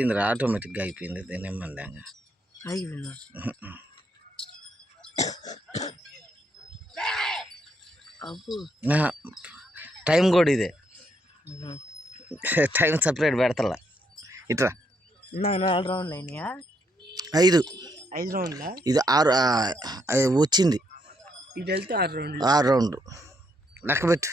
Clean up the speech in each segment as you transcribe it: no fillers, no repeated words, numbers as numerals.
ఏందిరా ఆటోమేటిక్గా అయిపోయింది దీని ఏమంది అయిపోయిందా టైం కూడా ఇదే టైం సపరేట్ పెడతలా ఇట్రా 4 రౌండ్లు అయినాయా 5 రౌండ్లా ఇది 6 వచ్చింది ఇటు వెళ్తే 6 రౌండ్లు లెక్క పెట్టు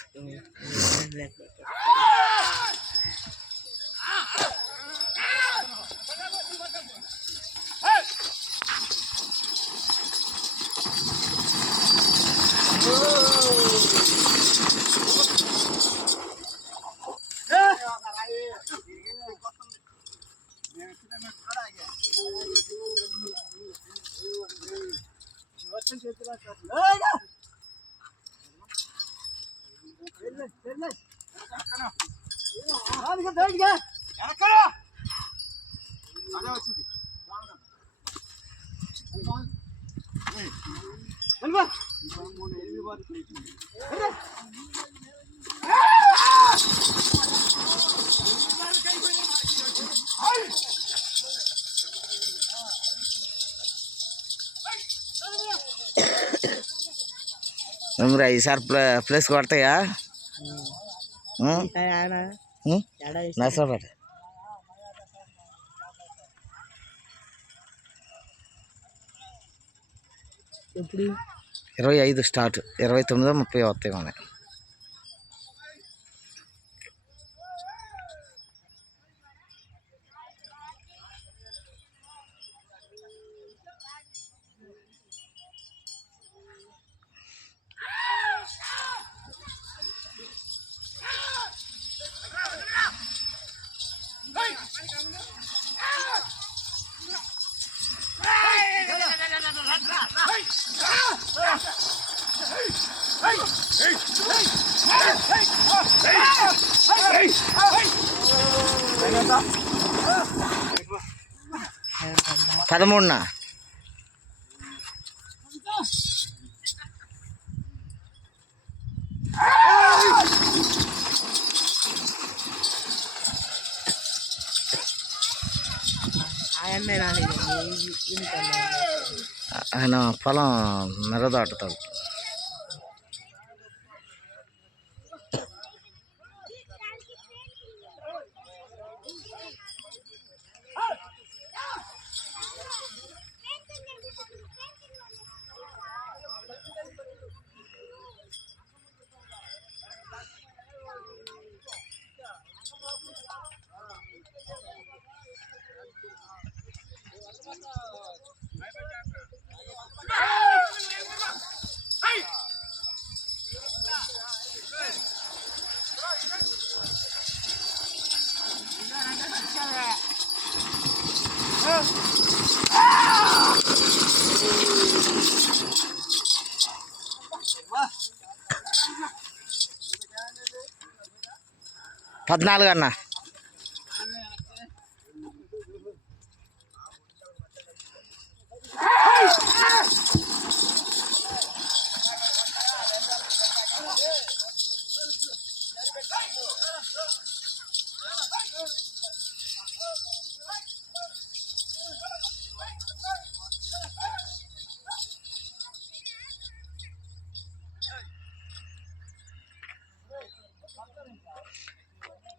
ఏమరా ఈసారి ప్లేస్ కొడతాయా నర్సరాపేట ఎప్పుడు 25 స్టార్ట్ 29 30 వస్తాయి మన పదమూడున ఆయన పొలం మెరదాటుతాడు పద్నాలుగు అన్న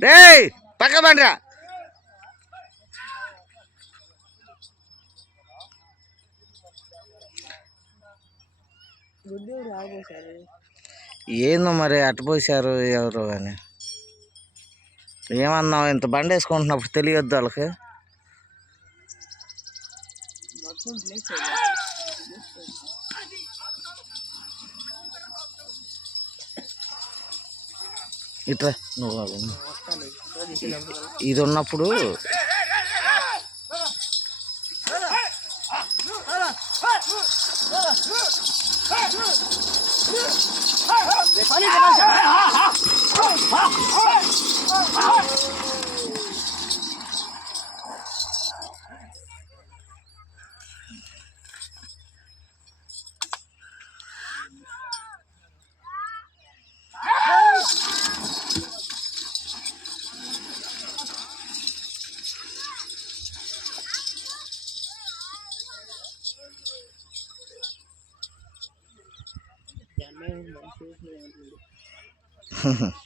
డేయ్ పక్క బండిరా ఏందో మరి అట్టపోసారు ఎవరు అని ఏమన్నావు ఇంత బండి వేసుకుంటున్నప్పుడు తెలియద్దు వాళ్ళకి ఇట్లా నువ్వు ఇది ఉన్నప్పుడు Hey!